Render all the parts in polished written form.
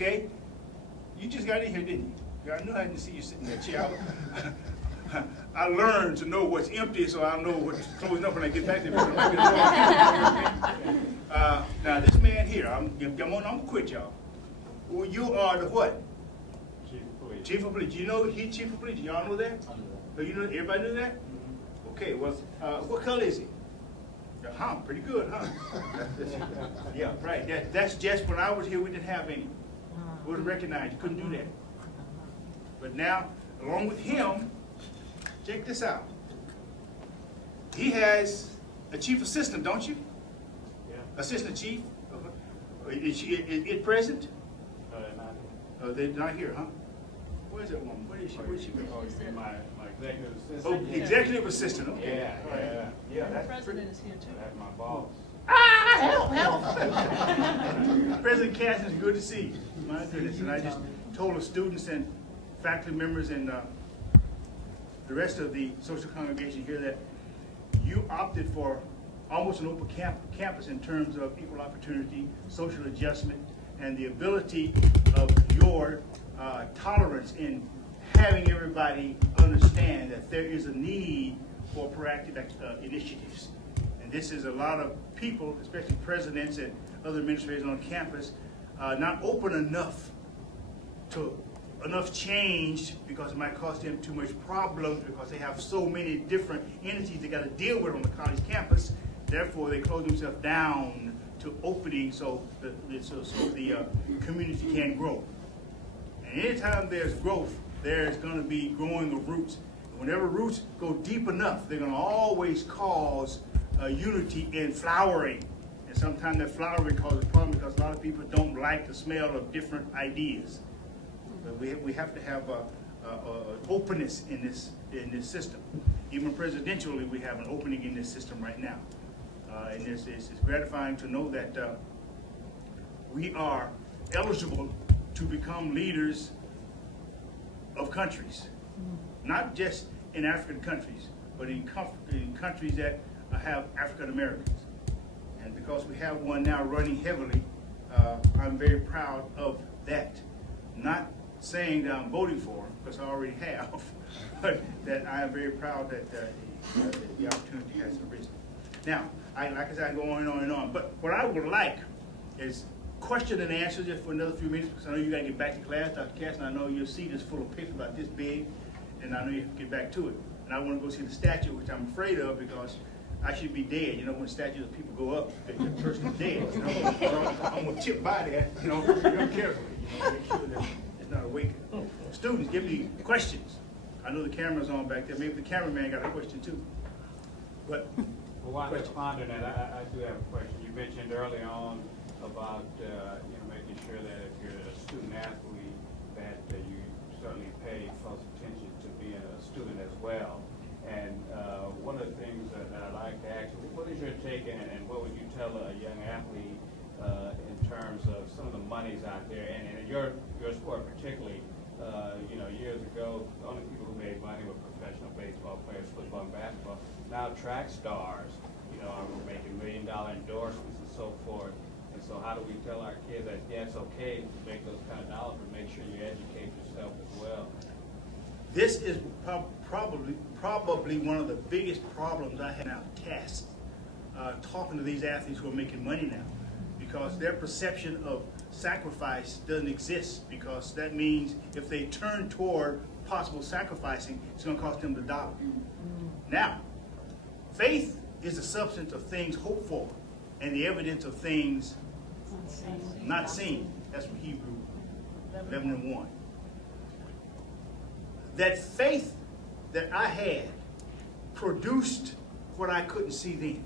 Okay? You just got in here, didn't you? I knew I didn't see you sitting in that chair. I learned to know what's empty, so I'll know what's closing up when I get back there. Now this man here, I'm gonna quit y'all. Well, you are the what? Chief of Police. Chief of Police. You know he's Chief of Police. Y'all know that? So you know, everybody knew that? Okay. Well, what color is he? Huh? Pretty good, huh? Yeah, right. That's just when I was here. We didn't have any. We wasn't recognized. You couldn't do that. But now, along with him, check this out. He has a chief assistant, don't you? Yeah. Assistant chief. Is it present? Not They're not here, huh? Where's that woman? Where is she? Where's she? Oh, you mean my executive assistant? Oh, executive assistant. Okay. Yeah, Right. yeah. The president is here too. That's my boss. Help! President Cassidy, it's good to see you. My goodness. And I just told the students and faculty members and the rest of the social congregation here that you opted for almost an open campus in terms of equal opportunity, social adjustment, and the ability of your tolerance in having everybody understand that there is a need for proactive initiatives. And this is a lot of people, especially presidents and other administrators on campus, not open enough to enough change because it might cost them too much problems because they have so many different entities they got to deal with on the college campus. Therefore, they close themselves down to opening so the community can grow. And anytime there's growth, there's going to be growing of roots. And whenever roots go deep enough, they're going to always cause unity in flowering. And sometimes that flowering causes a problem because a lot of people don't like the smell of different ideas. But we have to have openness in this system. Even presidentially, we have an opening in this system right now. And it's gratifying to know that we are eligible to become leaders of countries, not just in African countries, but in countries that have African Americans. And because we have one now running heavily, I'm very proud of that. Not saying that I'm voting for him, because I already have, but that I am very proud that the opportunity has arisen. Now, like I said, I go on and on, but what I would like is question and answer just for another few minutes, because I know you got to get back to class, Dr. Cass, and I know your seat is full of papers about this big, and I know you have to get back to it. And I want to go see the statue, which I'm afraid of, because I should be dead. You know, when statues of people go up, the person is dead. You know? I'm going to chip by there, you know, real carefully, you know, make sure that it's not awakened. Students, give me questions. I know the camera's on back there. Maybe the cameraman got a question too. But well, while you're pondering that, I do have a question. You mentioned early on about making sure that if you're a student athlete, that you certainly pay close attention to being a student as well. And one of the things that I'd like to ask you, what is your take and what would you tell a young athlete in terms of some of the monies out there, and in your sport particularly? Years ago, the only people who made money were professional baseball players, football and basketball. Now track stars, are making $1 million endorsements and so forth. And so how do we tell our kids that, yeah, it's okay to make those kind of dollars, but make sure you educate yourself as well? This is probably one of the biggest problems I have now, tasks, talking to these athletes who are making money now, because their perception of sacrifice doesn't exist, because that means if they turn toward possible sacrificing, it's going to cost them the dollar. Now, faith is the substance of things hoped for and the evidence of things not seen. That's from Hebrew 11:1. That faith that I had produced what I couldn't see then.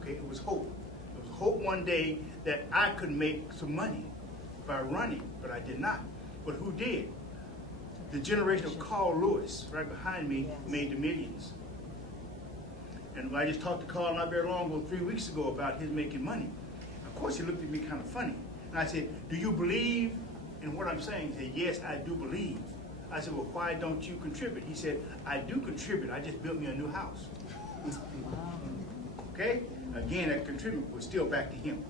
Okay, it was hope. It was hope one day that I could make some money by running, but I did not. But who did? The generation of Carl Lewis, right behind me, made the millions. And I just talked to Carl not very long ago, 3 weeks ago, about his making money. Of course, he looked at me kind of funny. And I said, do you believe in what I'm saying? He said, yes, I do believe. I said, well, why don't you contribute? He said, I do contribute. I just built me a new house. Okay? Again, that contribute was still back to him.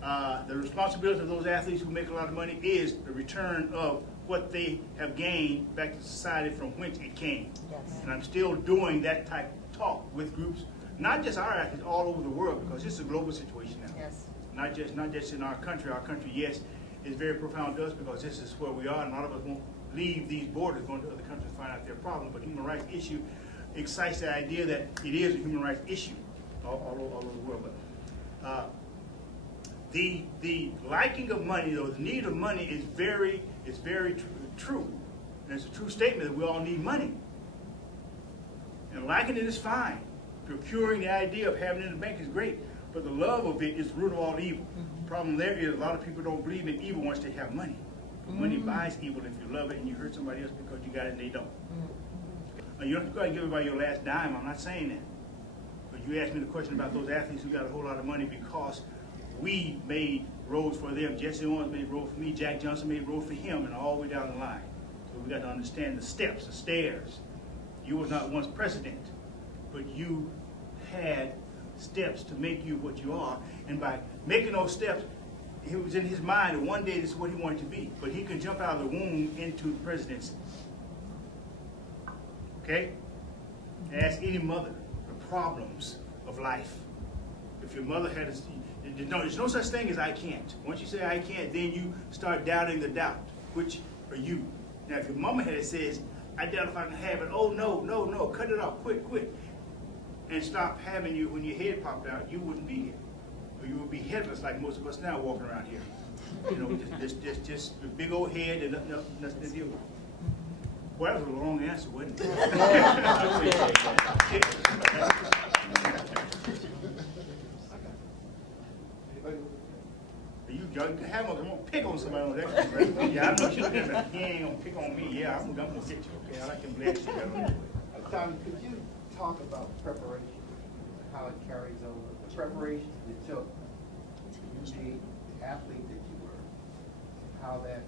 The responsibility of those athletes who make a lot of money is the return of what they have gained back to society from whence it came. Yes. And I'm still doing that type of talk with groups, not just our athletes, all over the world, because this is a global situation now. Yes. Not just in our country. Our country, yes, is very profound to us because this is where we are, and a lot of us won't leave these borders going to other countries to find out their problem. But human rights issue excites the idea that it is a human rights issue all over the world. But the liking of money, though, the need of money is very true. And it's a true statement that we all need money. And liking it is fine. Procuring the idea of having it in the bank is great. But the love of it is the root of all evil. The problem there is a lot of people don't believe in evil once they have money. But money buys evil if you love it and you hurt somebody else because you got it and they don't. You don't have to go out and give everybody your last dime. I'm not saying that. But you asked me the question about those athletes who got a whole lot of money because we made roads for them. Jesse Owens made roads for me. Jack Johnson made roads for him, and all the way down the line. So we got to understand the steps, the stairs. You was not once president, but you had steps to make you what you are. And by making those steps, it was in his mind that one day this is what he wanted to be. But he could jump out of the womb into the presidency. Okay? Ask any mother the problems of life. If your mother had there's no such thing as I can't. Once you say I can't, then you start doubting the doubt. Which are you? Now, if your mama had says, I doubt if I can have it. Oh, no, cut it off, quit. And stop having you when your head popped out, you wouldn't be here. Or you would be headless like most of us now walking around here. You know, just a big old head and nothing to deal with. Well, that was a long answer, wasn't it? You have I'm gonna pick on somebody on that. Yeah, I know you he ain't gonna pick on me. Yeah, I'm gonna get you. Okay, I like them black shit. Tommie, could you talk about preparation, how it carries over, the preparation it took to be the athlete that you were, how that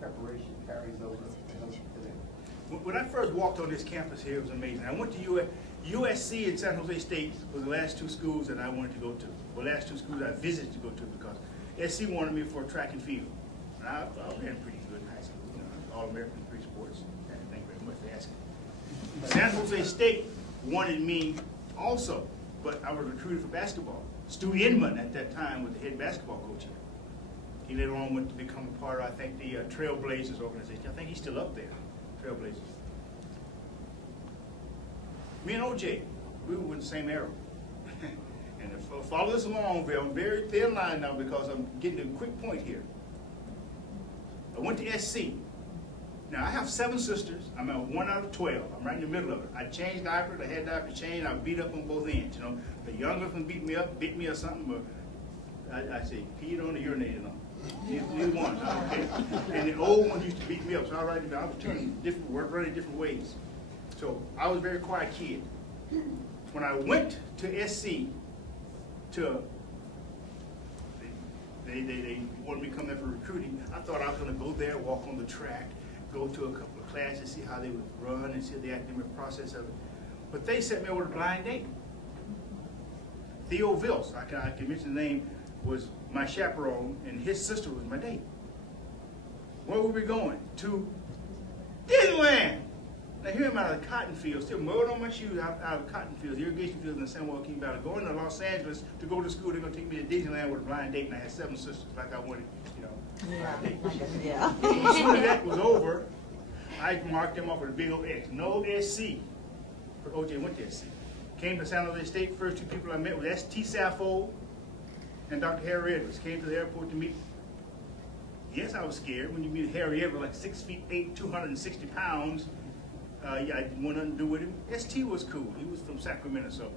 preparation carries over today? When I first walked on this campus here, it was amazing. I went to USC and San Jose State was the last two schools that I wanted to go to. The last two schools I visited to go to because SC wanted me for track and field. And I ran pretty good in high school, you know, All-American in 3 sports. Thank you very much for asking. San Jose State wanted me also, but I was recruited for basketball. Stu Inman at that time was the head basketball coach here. He later on went to become a part of, I think, the Trailblazers organization. I think he's still up there, Trailblazers. Me and OJ, we were in the same era. And follow this along, I'm very thin line now because I'm getting to a quick point here. I went to SC. Now I have 7 sisters. I'm at 1 out of 12. I'm right in the middle of it. I changed diapers. I had diaper change. I beat up on both ends. You know, the younger one beat me up, bit me or something, but I say peed on or urinated on. Neither one. Okay. And the old one used to beat me up, so I was turning running different ways. So I was a very quiet kid. When I went to SC, they wanted me to come there for recruiting. I thought I was going to go there, walk on the track, go to a couple of classes, see how they would run and see the academic process of it. But they set me over a blind date. Theo Vils, I can mention the name, was my chaperone, and his sister was my date. Where were we going? To Disneyland. Now here I'm out of the cotton fields, still mud on my shoes out of cotton fields, irrigation fields in the San Joaquin Valley. Going to Los Angeles to go to school, they're going to take me to Disneyland with a blind date, and I had 7 sisters like I wanted, you know. Yeah. As soon as that was over, I marked them off with a big old X. No SC. But OJ went to SC. Came to San Jose State. First 2 people I met were S.T. Sappho and Dr. Harry Edwards. Came to the airport to meet me. Yes, I was scared. When you meet Harry Edwards, like 6'8", 260 pounds, I didn't want nothing to do with him. ST was cool. He was from Sacramento, so.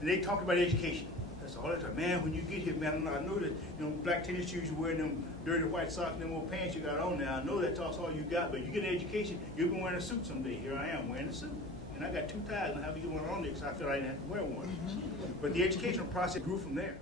And they talked about education. That's all that time. Man, when you get here, man, I know that, you know, black tennis shoes, you're wearing them dirty white socks and them old pants you got on now. I know that's all you got, but you get an education, you'll be wearing a suit someday. Here I am wearing a suit. And I got 2 ties and I have to get one on there because I feel I didn't have to wear one. But the educational process grew from there.